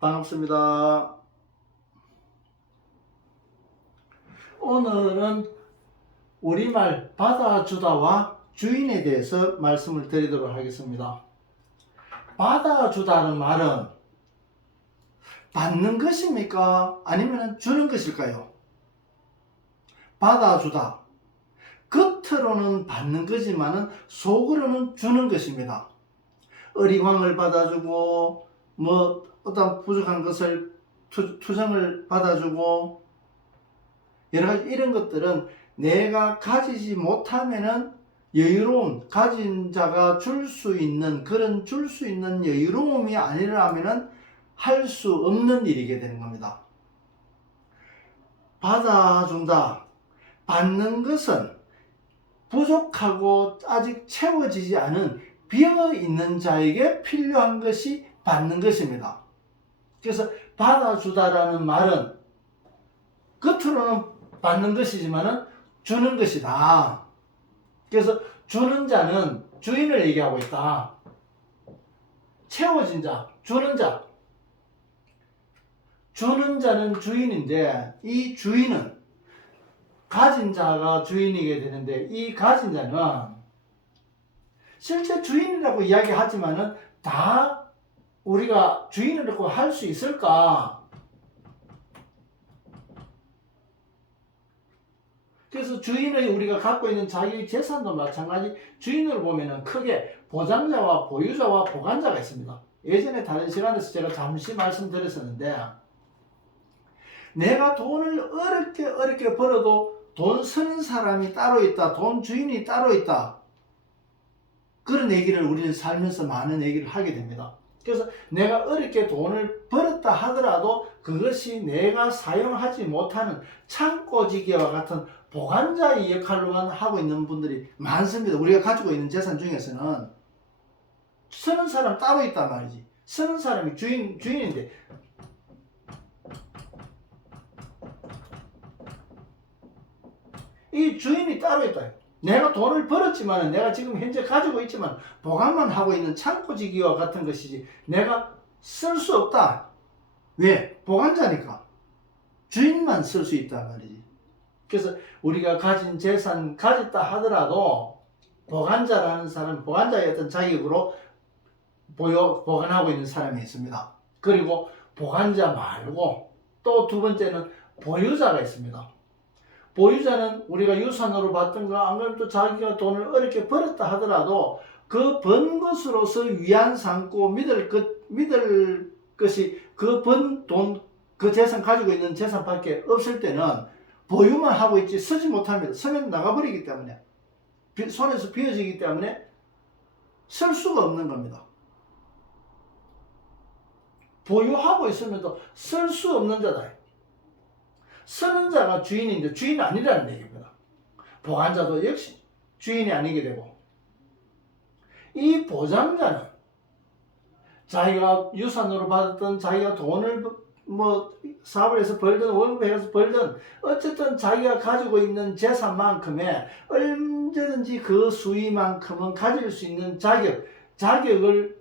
반갑습니다. 오늘은 우리말 받아주다와 주인에 대해서 말씀을 드리도록 하겠습니다. 받아주다는 말은 받는 것입니까? 아니면 주는 것일까요? 받아주다. 겉으로는 받는 거지만 속으로는 주는 것입니다. 어리광을 받아주고 어떤 부족한 것을 투정을 받아주고 여러가지 이런 것들은 내가 가지지 못하면은 여유로움, 가진 자가 줄 수 있는 그런 줄 수 있는 여유로움이 아니라면은 할 수 없는 일이게 되는 겁니다. 받아준다. 받는 것은 부족하고 아직 채워지지 않은 비어있는 자에게 필요한 것이 받는 것입니다. 그래서 받아주다라는 말은 겉으로는 받는 것이지만 주는 것이다. 그래서 주는 자는 주인을 얘기하고 있다. 채워진 자, 주는 자. 주는 자는 주인인데 이 주인은 가진 자가 주인이게 되는데 이 가진 자는 실제 주인이라고 이야기하지만은 다 우리가 주인이라고 할 수 있을까? 그래서 주인의 우리가 갖고 있는 자기 재산도 마찬가지 주인으로 보면은 크게 보장자와 보유자와 보관자가 있습니다. 예전에 다른 시간에서 제가 잠시 말씀드렸었는데 내가 돈을 어렵게 벌어도 돈 쓰는 사람이 따로 있다. 돈 주인이 따로 있다. 그런 얘기를 우리는 살면서 많은 얘기를 하게 됩니다. 그래서 내가 어렵게 돈을 벌었다 하더라도 그것이 내가 사용하지 못하는 창고지기와 같은 보관자의 역할로만 하고 있는 분들이 많습니다. 우리가 가지고 있는 재산 중에서는 쓰는 사람 따로 있단 말이지. 쓰는 사람이 주인인데 이 주인이 따로 있다. 내가 돈을 벌었지만 내가 지금 현재 가지고 있지만 보관만 하고 있는 창고지기와 같은 것이지 내가 쓸 수 없다. 왜? 보관자니까. 주인만 쓸 수 있단 말이지. 그래서 우리가 가진 재산 가졌다 하더라도 보관자라는 사람, 보관자의 어떤 자격으로 보관하고 있는 사람이 있습니다. 그리고 보관자 말고 또 두 번째는 보유자가 있습니다. 보유자는 우리가 유산으로 받든가 안 그러면 또 자기가 돈을 어렵게 벌었다 하더라도 그 번 것으로서 위안 삼고 믿을 것이 그 번 돈, 그 재산 가지고 있는 재산밖에 없을 때는 보유만 하고 있지 쓰지 못합니다. 쓰면 나가버리기 때문에 손에서 비어지기 때문에 쓸 수가 없는 겁니다. 보유하고 있으면도 쓸 수 없는 자다. 쓰는 자가 주인인데 주인 아니라는 얘기입니다. 보관자도 역시 주인이 아니게 되고 이 보장자는 자기가 유산으로 받았던 자기가 돈을 사업을 해서 벌든 월급을 해서 벌든 어쨌든 자기가 가지고 있는 재산만큼의 언제든지 그 수위만큼은 가질 수 있는 자격을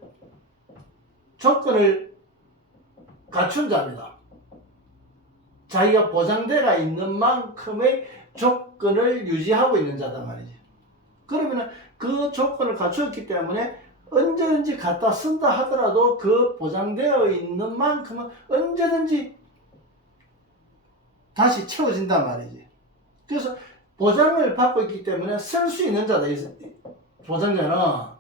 조건을 갖춘 자입니다. 자기가 보장대가 있는 만큼의 조건을 유지하고 있는 자단 말이지. 그러면 그 조건을 갖추었기 때문에 언제든지 갖다 쓴다 하더라도 그 보장되어 있는 만큼은 언제든지 다시 채워진단 말이지. 그래서 보장을 받고 있기 때문에 쓸 수 있는 자다. 보장자는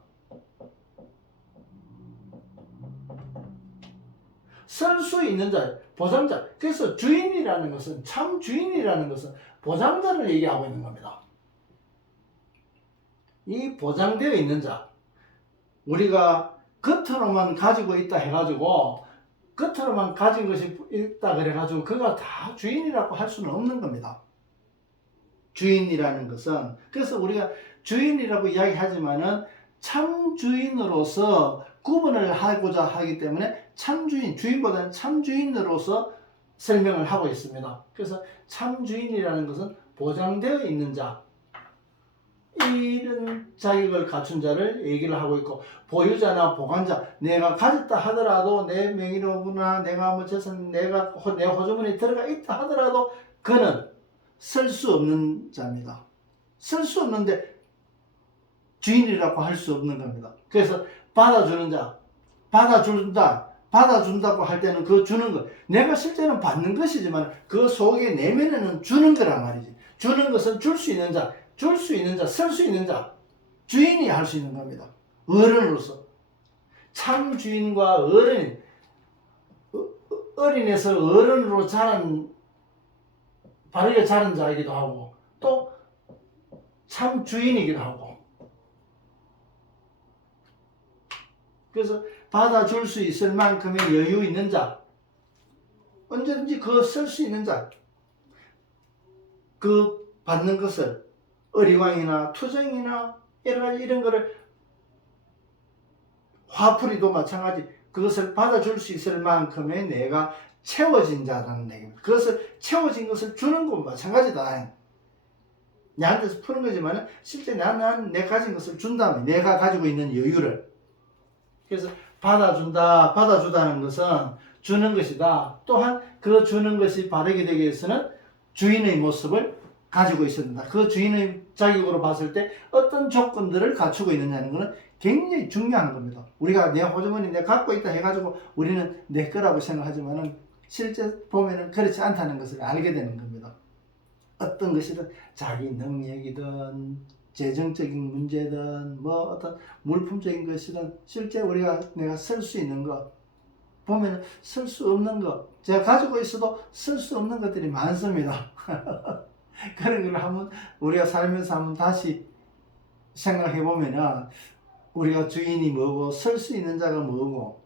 쓸 수 있는 자, 보장자. 그래서 주인이라는 것은, 참 주인이라는 것은 보장자를 얘기하고 있는 겁니다. 이 보장되어 있는 자, 우리가 겉으로만 가지고 있다 해가지고 겉으로만 가진 것이 있다 그래가지고 그가 다 주인이라고 할 수는 없는 겁니다. 주인이라는 것은, 그래서 우리가 주인이라고 이야기하지만은 참 주인으로서 구분을 하고자 하기 때문에 참 주인, 주인보다는 참 주인으로서 설명을 하고 있습니다. 그래서 참 주인이라는 것은 보장되어 있는 자, 이 이런 자격을 갖춘 자를 얘기를 하고 있고, 보유자나 보관자, 내가 가졌다 하더라도 내 명의로구나, 내가 뭐 재산, 내 호주머니에 들어가 있다 하더라도 그는 쓸 수 없는 자입니다. 쓸 수 없는데 주인이라고 할 수 없는 겁니다. 그래서 받아주는 자, 받아준다고 할 때는 그 주는 것, 내가 실제는 받는 것이지만 그 속에 내면에는 주는 거란 말이지. 주는 것은 줄 수 있는 자, 쓸 수 있는 자, 주인이 할 수 있는 겁니다. 어른으로서. 참 주인과 어린에서 어른으로 바르게 자란 자이기도 하고, 또 참 주인이기도 하고. 그래서 받아줄 수 있을 만큼의 여유 있는 자, 언제든지 그거 쓸 수 있는 자, 그 받는 것을 어리광이나 투정이나 여러 가지 이런 거를, 화풀이도 마찬가지, 그것을 받아줄 수 있을 만큼의 내가 채워진 자라는 얘기입니다. 그것을 채워진 것을 주는 건 마찬가지다. 내한테서 푸는 거지만 실제 나는 내 가진 것을 준다면, 내가 가지고 있는 여유를. 그래서 받아주다는 것은 주는 것이다. 또한 그 주는 것이 바르게 되기 위해서는 주인의 모습을 가지고 있어야 된다. 그 주인의 자격으로 봤을 때 어떤 조건들을 갖추고 있느냐는 것은 굉장히 중요한 겁니다. 우리가 내 호주머니 내가 갖고 있다 해가지고 우리는 내 거라고 생각하지만은 실제 보면은 그렇지 않다는 것을 알게 되는 겁니다. 어떤 것이든 자기 능력이든 재정적인 문제든 뭐 어떤 물품적인 것이든 실제 내가 쓸 수 있는 것 보면 쓸 수 없는 것, 제가 가지고 있어도 쓸 수 없는 것들이 많습니다. 그런 걸 한번 우리가 살면서 한번 다시 생각해 보면은 우리가 주인이 뭐고 쓸 수 있는 자가 뭐고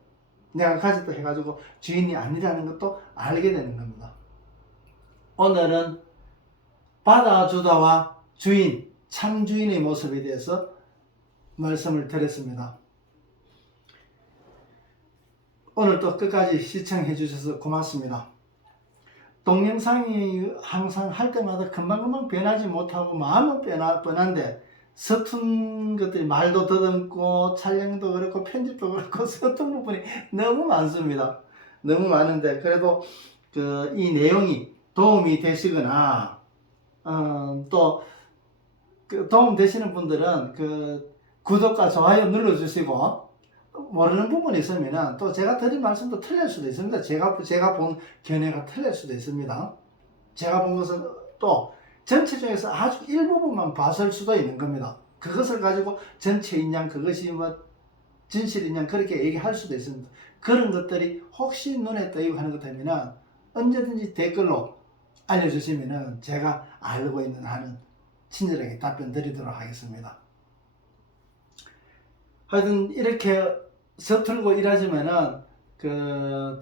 내가 가졌다 해가지고 주인이 아니라는 것도 알게 되는 겁니다. 오늘은 받아주다와 주인, 참 주인의 모습에 대해서 말씀을 드렸습니다. 오늘도 끝까지 시청해 주셔서 고맙습니다. 동영상이 항상 할 때마다 금방금방 변하지 못하고 마음은 뻔한데 서툰 것들이, 말도 더듬고 촬영도 그렇고 편집도 그렇고 서툰 부분이 너무 많습니다. 너무 많은데 그래도 이 내용이 도움이 되시거나 또 도움 되시는 분들은 구독과 좋아요 눌러주시고, 모르는 부분이 있으면 또 제가 드린 말씀도 틀릴 수도 있습니다. 제가 본 견해가 틀릴 수도 있습니다. 제가 본 것은 또 전체 중에서 아주 일부분만 봤을 수도 있는 겁니다. 그것을 가지고 전체인 양, 그것이 뭐 진실인 양 그렇게 얘기할 수도 있습니다. 그런 것들이 혹시 눈에 띄고 하는 것 되면 언제든지 댓글로 알려주시면 제가 알고 있는 한은 친절하게 답변 드리도록 하겠습니다. 하여튼 이렇게 서툴고 이러지만은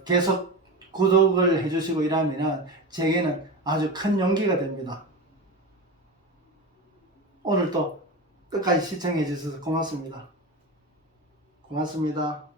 계속 구독을 해주시고 이러면은 제게는 아주 큰 용기가 됩니다. 오늘도 끝까지 시청해 주셔서 고맙습니다. 고맙습니다.